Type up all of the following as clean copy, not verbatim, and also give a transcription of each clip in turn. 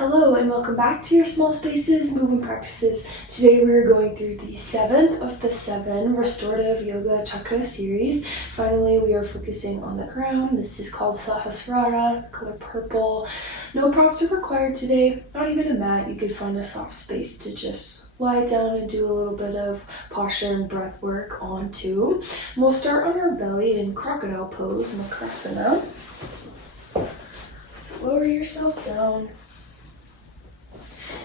Hello and welcome back to your Small Spaces Movement Practices. Today we are going through the 7th of the 7 Restorative Yoga Chakra series. Finally, we are focusing on the ground. This is called Sahasrara, the color purple. No props are required today, not even a mat. You could find a soft space to just lie down and do a little bit of posture and breath work onto. And we'll start on our belly in crocodile pose, Makrasana. So lower yourself down.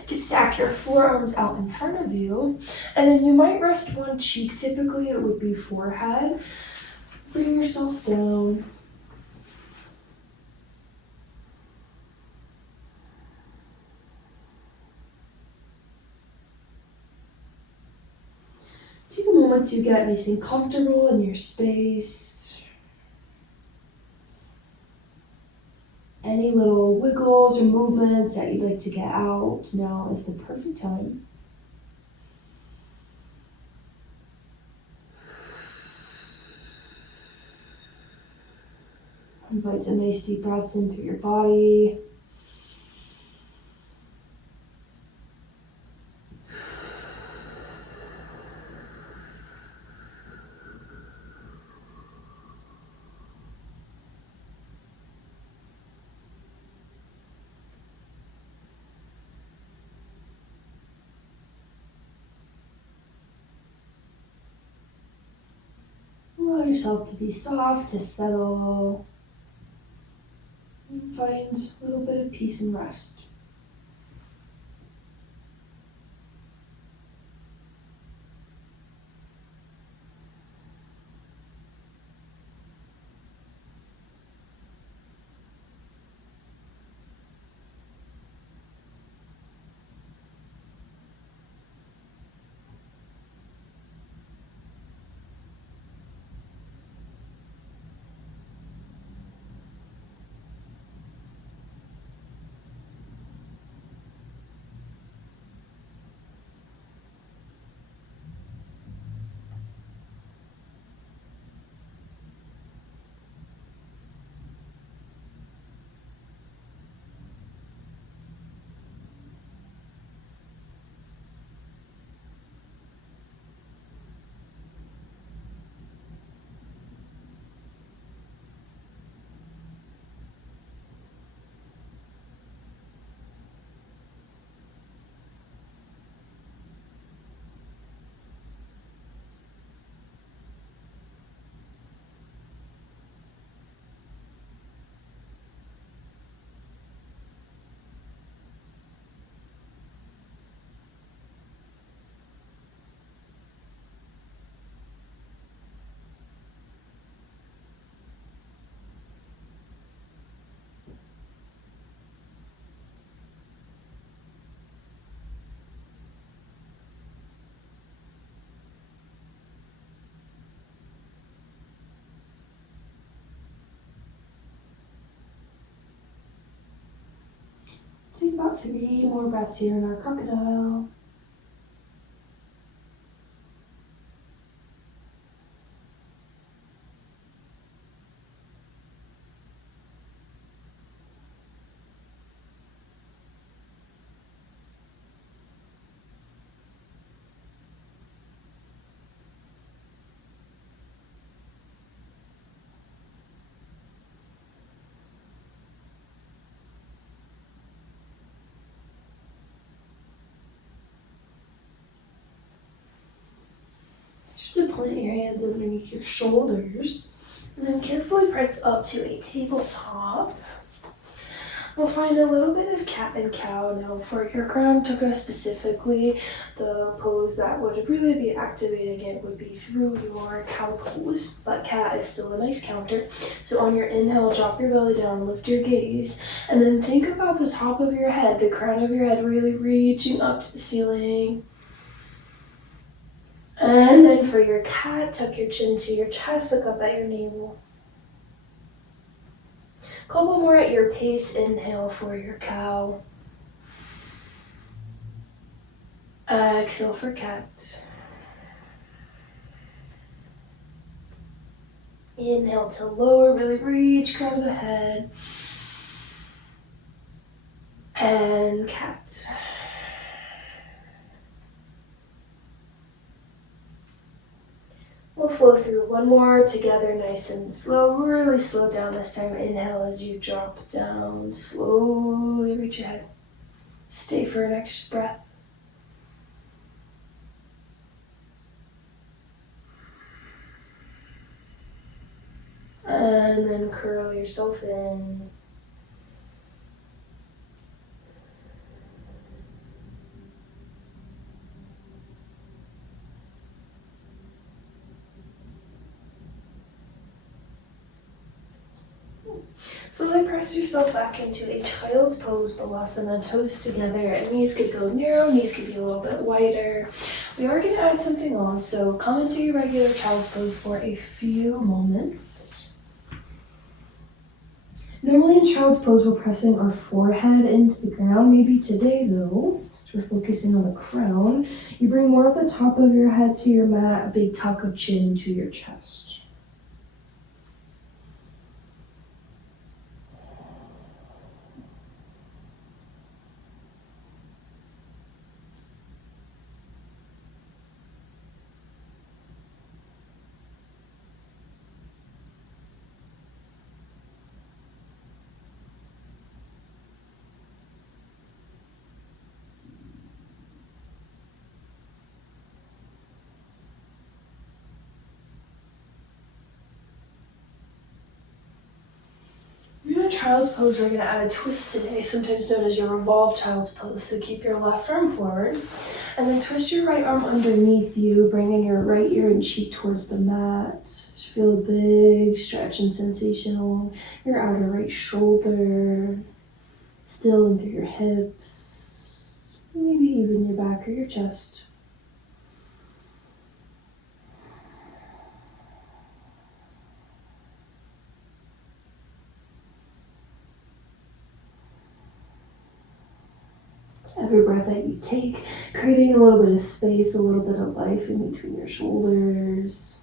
You can stack your forearms out in front of you, and then you might rest one cheek. Typically it would be forehead. Bring yourself down. Take a moment to get nice and comfortable in your space. Any little wiggles or movements that you'd like to get out, now is the perfect time. Invite some nice deep breaths in through your body. Allow yourself to be soft, to settle. And find a little bit of peace and rest. Take about 3 more breaths here in our crocodile. Start to plant your hands underneath your shoulders, and then carefully press up to a tabletop. We'll find a little bit of cat and cow. Now for your crown chakra specifically, the pose that would really be activating it would be through your cow pose, but cat is still a nice counter. So on your inhale, drop your belly down, lift your gaze, and then think about the top of your head, the crown of your head really reaching up to the ceiling. And then for your cat, tuck your chin to your chest, look up at your navel. Couple more at your pace. Inhale for your cow. Exhale for cat. Inhale to lower, really reach, crown of the head. and cat. We'll flow through one more together, nice and slow. Really slow down this time. Inhale as you drop down. Slowly reach your head. Stay for an extra breath. And then curl yourself in. Slowly press yourself back into a child's pose, balasana, toes together, and knees could go narrow, knees could be a little bit wider. We are going to add something on, so come into your regular child's pose for a few moments. Normally in child's pose, we're pressing our forehead into the ground. Maybe today though, since we're focusing on the crown, you bring more of the top of your head to your mat, a big tuck of chin to your chest. In child's pose, we're going to add a twist today, sometimes known as your revolved child's pose. So keep your left arm forward, and then twist your right arm underneath you, bringing your right ear and cheek towards the mat. Just feel a big stretch and sensation along your outer right shoulder, still in through your hips, maybe even your back or your chest. Every breath that you take, creating a little bit of space, a little bit of life in between your shoulders.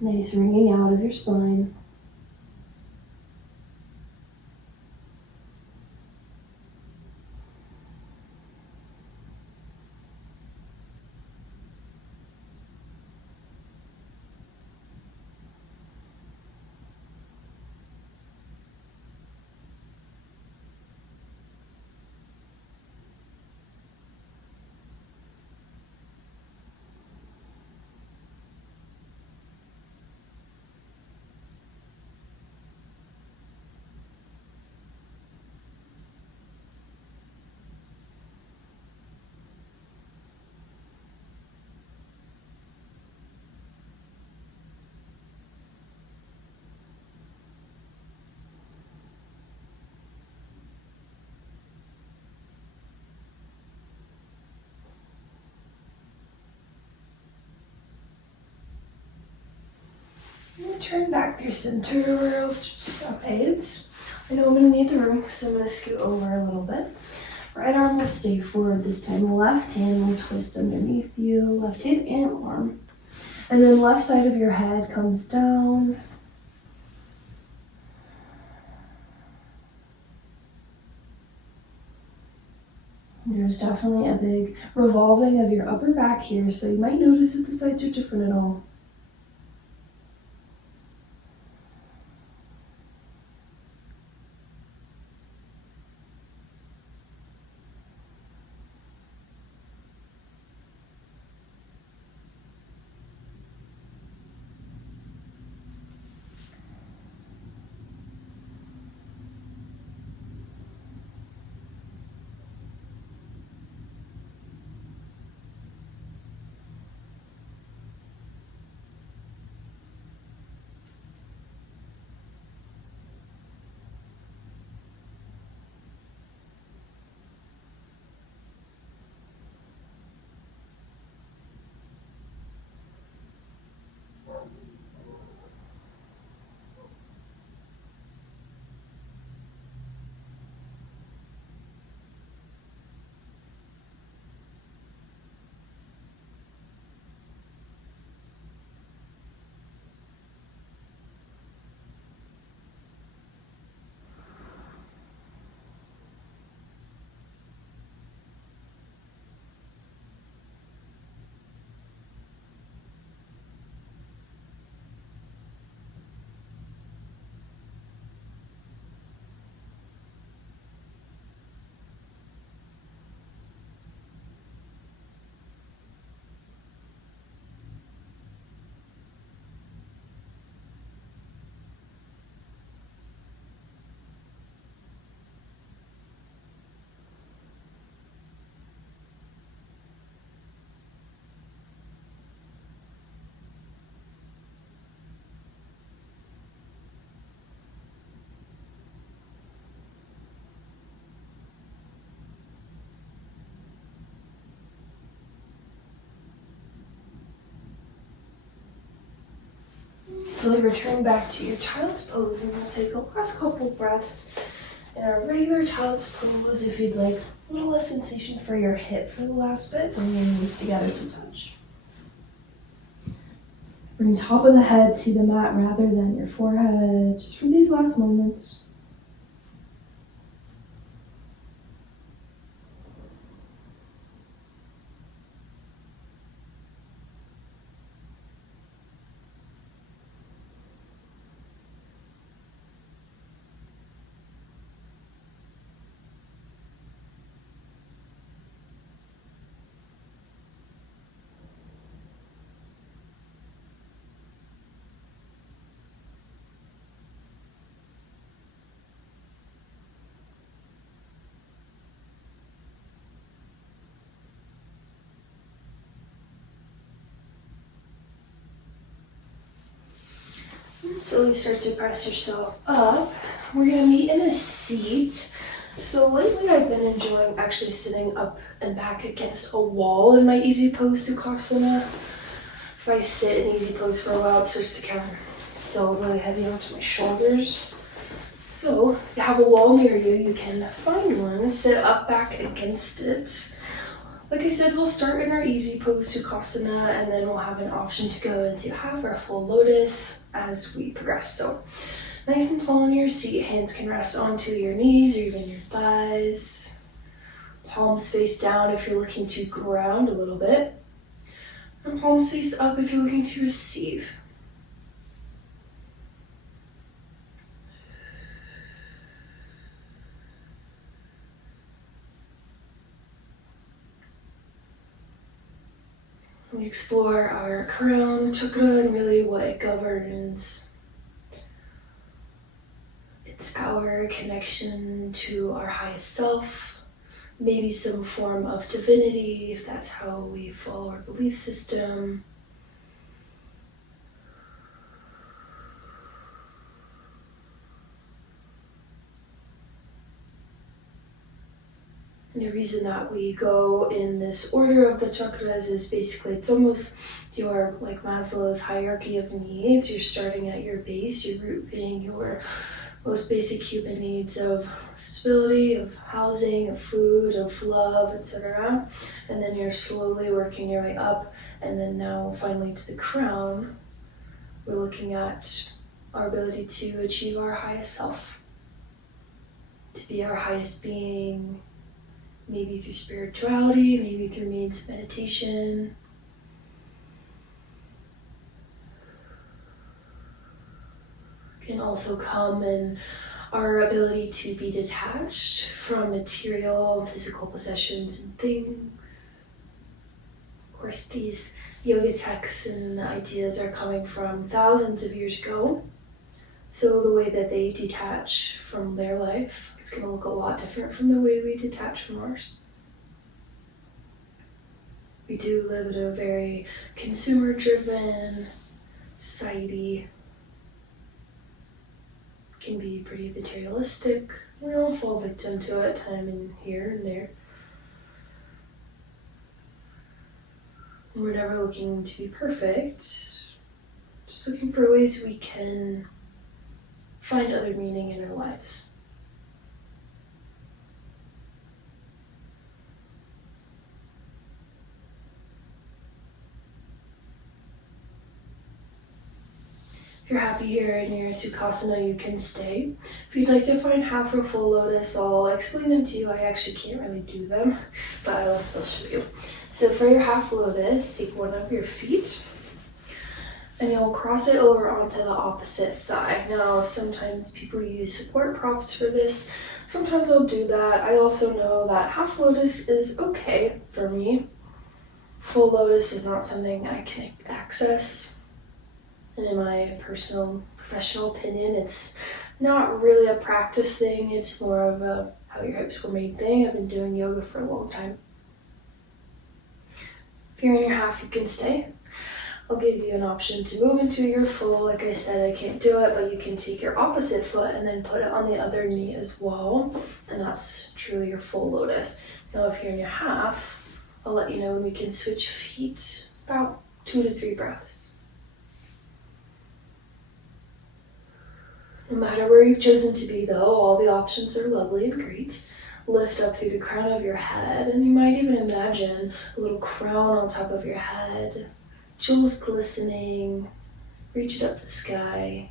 Nice ringing out of your spine. Turn back through center or else stop aids. I know I'm going to need the room, so I'm going to scoot over a little bit. Right arm will stay forward this time. Left hand will twist underneath you, left hand and arm. And then left side of your head comes down. There's definitely a big revolving of your upper back here, so you might notice if the sides are different at all. Gently return back to your child's pose, and we'll take the last couple breaths in our regular child's pose. If you'd like a little less sensation for your hip for the last bit, bring your knees together to touch. Bring top of the head to the mat rather than your forehead, just for these last moments. Slowly start to press yourself up. We're going to meet in a seat. So lately I've been enjoying actually sitting up and back against a wall in my easy pose Sukhasana. If I sit in easy pose for a while, it starts to kind of feel really heavy onto my shoulders. So if you have a wall near you, you can find one, sit up back against it. Like I said, we'll start in our easy pose Sukhasana, and then we'll have an option to go into half or full lotus as we progress. So nice and tall in your seat, hands can rest onto your knees or even your thighs. Palms face down if you're looking to ground a little bit. And palms face up if you're looking to receive. We explore our crown chakra and really what it governs. It's our connection to our highest self, maybe some form of divinity if that's how we follow our belief system. And the reason that we go in this order of the chakras is basically it's almost your like Maslow's hierarchy of needs. You're starting at your base, your root being your most basic human needs of stability, of housing, of food, of love, etc. And then you're slowly working your way up, and then now finally to the crown, we're looking at our ability to achieve our highest self, to be our highest being, maybe through spirituality, maybe through means of meditation. Can also come in our ability to be detached from material and physical possessions and things. Of course, these yoga texts and ideas are coming from thousands of years ago. So the way that they detach from their life, it's going to look a lot different from the way we detach from ours. We do live in a very consumer-driven society. Can be pretty materialistic. We all fall victim to it time and here and there. We're never looking to be perfect, just looking for ways we can find other meaning in our lives. If you're happy here in your Sukhasana, you can stay. If you'd like to find half or full lotus, I'll explain them to you. I actually can't really do them, but I will still show you. So for your half lotus, take one of your feet, and you'll cross it over onto the opposite thigh. Now, sometimes people use support props for this. Sometimes I'll do that. I also know that half lotus is okay for me. Full lotus is not something I can access. And in my personal, professional opinion, it's not really a practice thing. It's more of a how your hips were made thing. I've been doing yoga for a long time. If you're in your half, you can stay. I'll give you an option to move into your full. Like I said, I can't do it, but you can take your opposite foot and then put it on the other knee as well. And that's truly your full lotus. Now, if you're in your half, I'll let you know when we can switch feet, about 2 to 3 breaths. No matter where you've chosen to be though, all the options are lovely and great. Lift up through the crown of your head, and you might even imagine a little crown on top of your head, jewels glistening. Reach it up to the sky.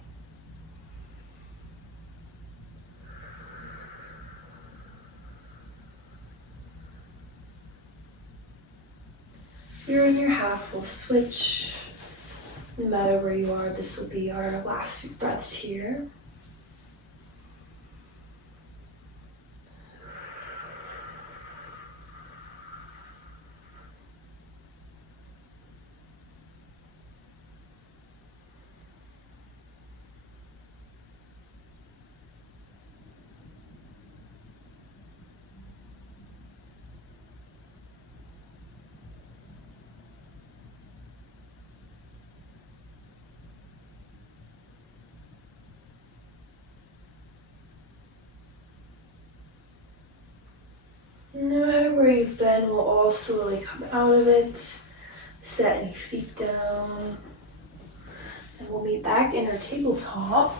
You're in your half, we'll switch. No matter where you are, this will be our last few breaths here. No matter where you've been, we'll all slowly come out of it. Set any feet down. And we'll be back in our tabletop.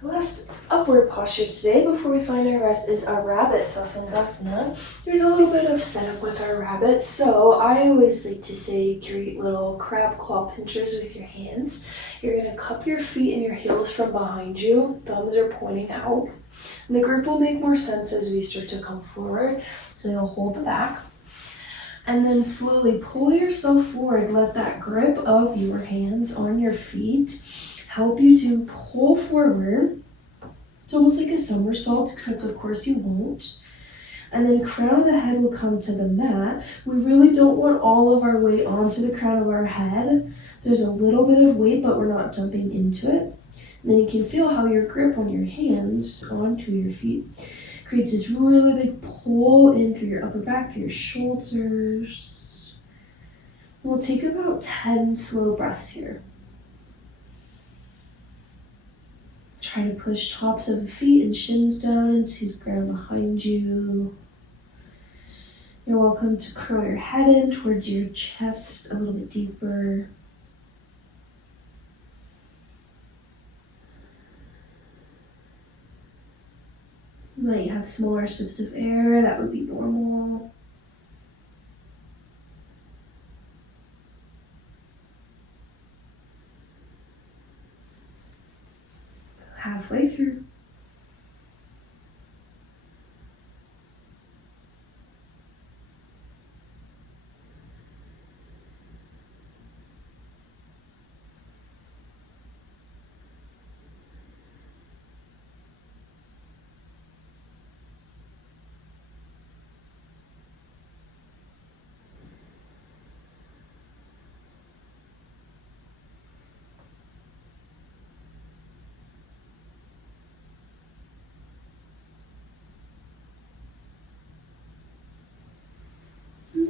The last upward posture today before we find our rest is our rabbit sasangasana. There's a little bit of setup with our rabbit, so I always like to say create little crab claw pinchers with your hands. You're going to cup your feet and your heels from behind you. Thumbs are pointing out. And the grip will make more sense as we start to come forward. So you'll hold the back. And then slowly pull yourself forward. Let that grip of your hands on your feet help you to pull forward. It's almost like a somersault, except of course you won't. And then crown of the head will come to the mat. We really don't want all of our weight onto the crown of our head. There's a little bit of weight, but we're not jumping into it. And then you can feel how your grip on your hands onto your feet creates this really big pull in through your upper back, through your shoulders. We'll take about 10 slow breaths here. Try to push tops of the feet and shins down into the ground behind you. You're welcome to curl your head in towards your chest a little bit deeper. You might have smaller sips of air, that would be normal. Halfway through.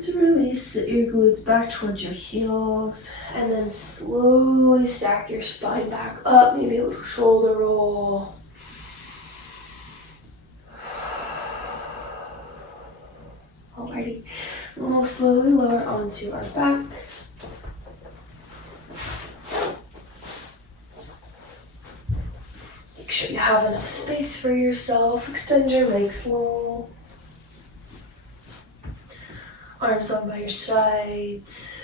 To release, sit your glutes back towards your heels, and then slowly stack your spine back up, maybe a little shoulder roll. Alrighty, and we'll slowly lower onto our back. Make sure you have enough space for yourself. Extend your legs long. Arms on by your sides.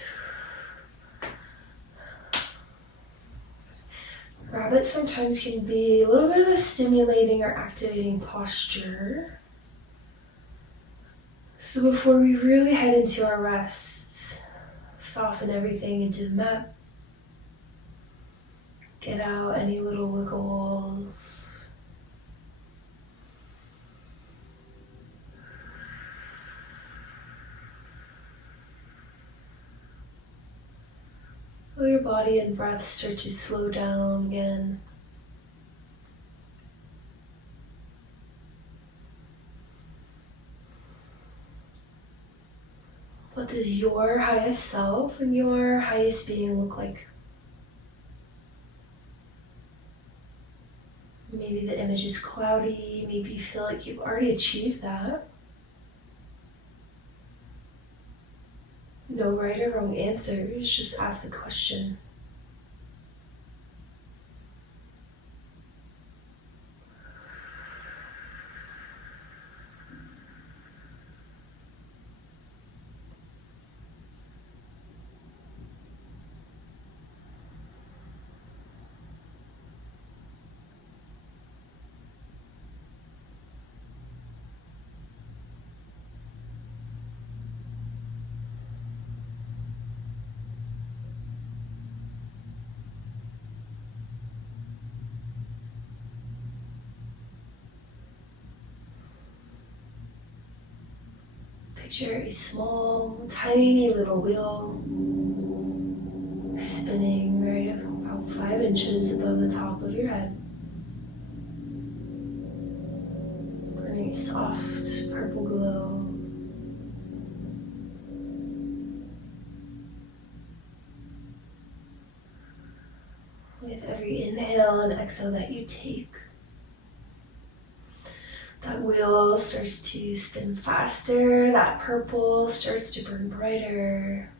Rabbit sometimes can be a little bit of a stimulating or activating posture. So before we really head into our rests, soften everything into the mat. Get out any little wiggles. Feel your body and breath start to slow down again. What does your highest self and your highest being look like? Maybe the image is cloudy, maybe you feel like you've already achieved that. No right or wrong answers, just ask the question. Picture a small, tiny little wheel spinning right about 5 inches above the top of your head. Burning a soft purple glow. With every inhale and exhale that you take, that wheel starts to spin faster, that purple starts to burn brighter.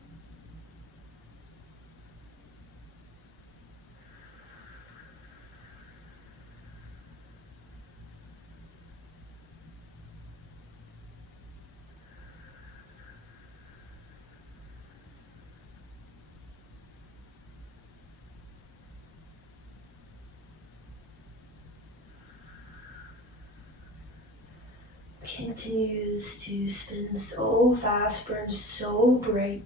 Continues to spin so fast, burn so bright.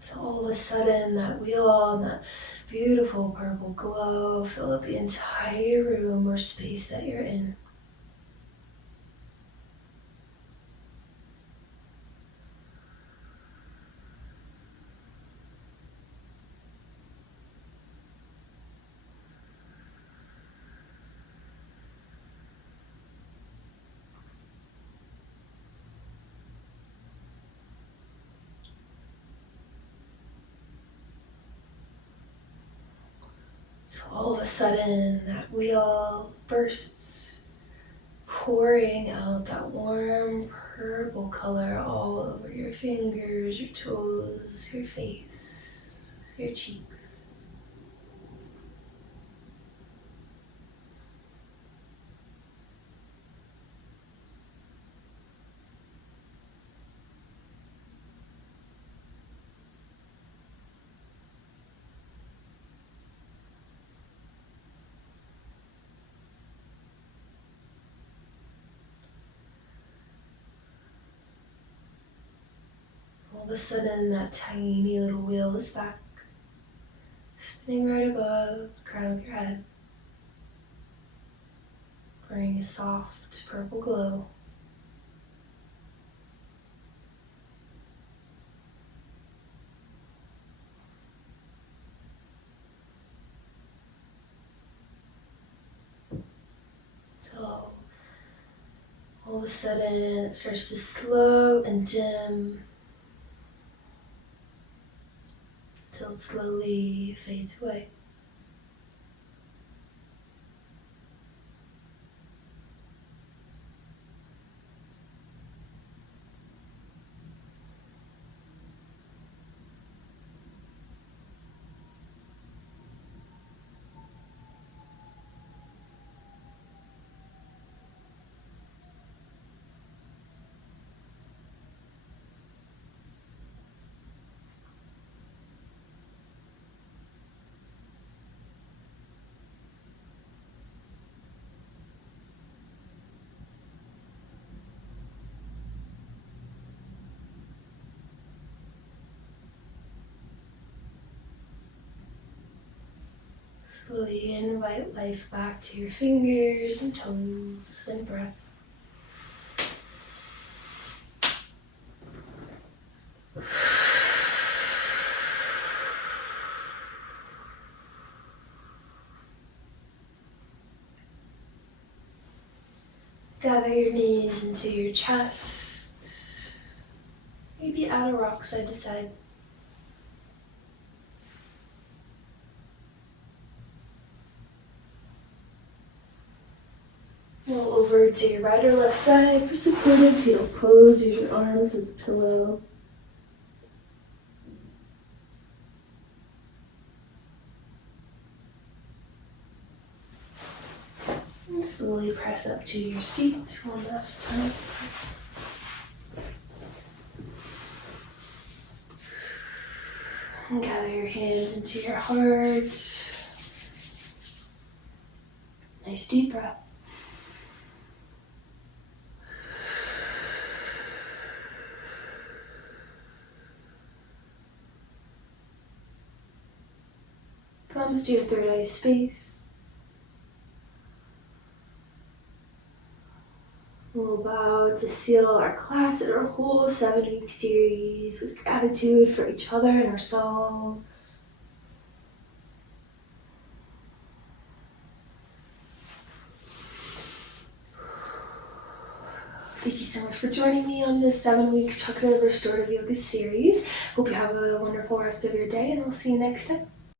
So all of a sudden that wheel and that beautiful purple glow fill up the entire room or space that you're in. So all of a sudden that wheel bursts, pouring out that warm purple color all over your fingers, your toes, your face, your cheeks. All of a sudden that tiny little wheel is back, spinning right above the crown of your head, burning a soft purple glow. So all of a sudden it starts to slow and dim until it slowly fades away. Slowly invite life back to your fingers and toes and breath. Gather your knees into your chest. Maybe add a rock side to side. Roll over to your right or left side for supported fetal pose. Use your arms as a pillow. And slowly press up to your seat one last time. And gather your hands into your heart. Nice deep breath. palms to your third eye space. We'll bow to seal our class and our whole 7-week series with gratitude for each other and ourselves. Thank you so much for joining me on this 7-week Chakra Restorative Yoga series. Hope you have a wonderful rest of your day, and I'll see you next time.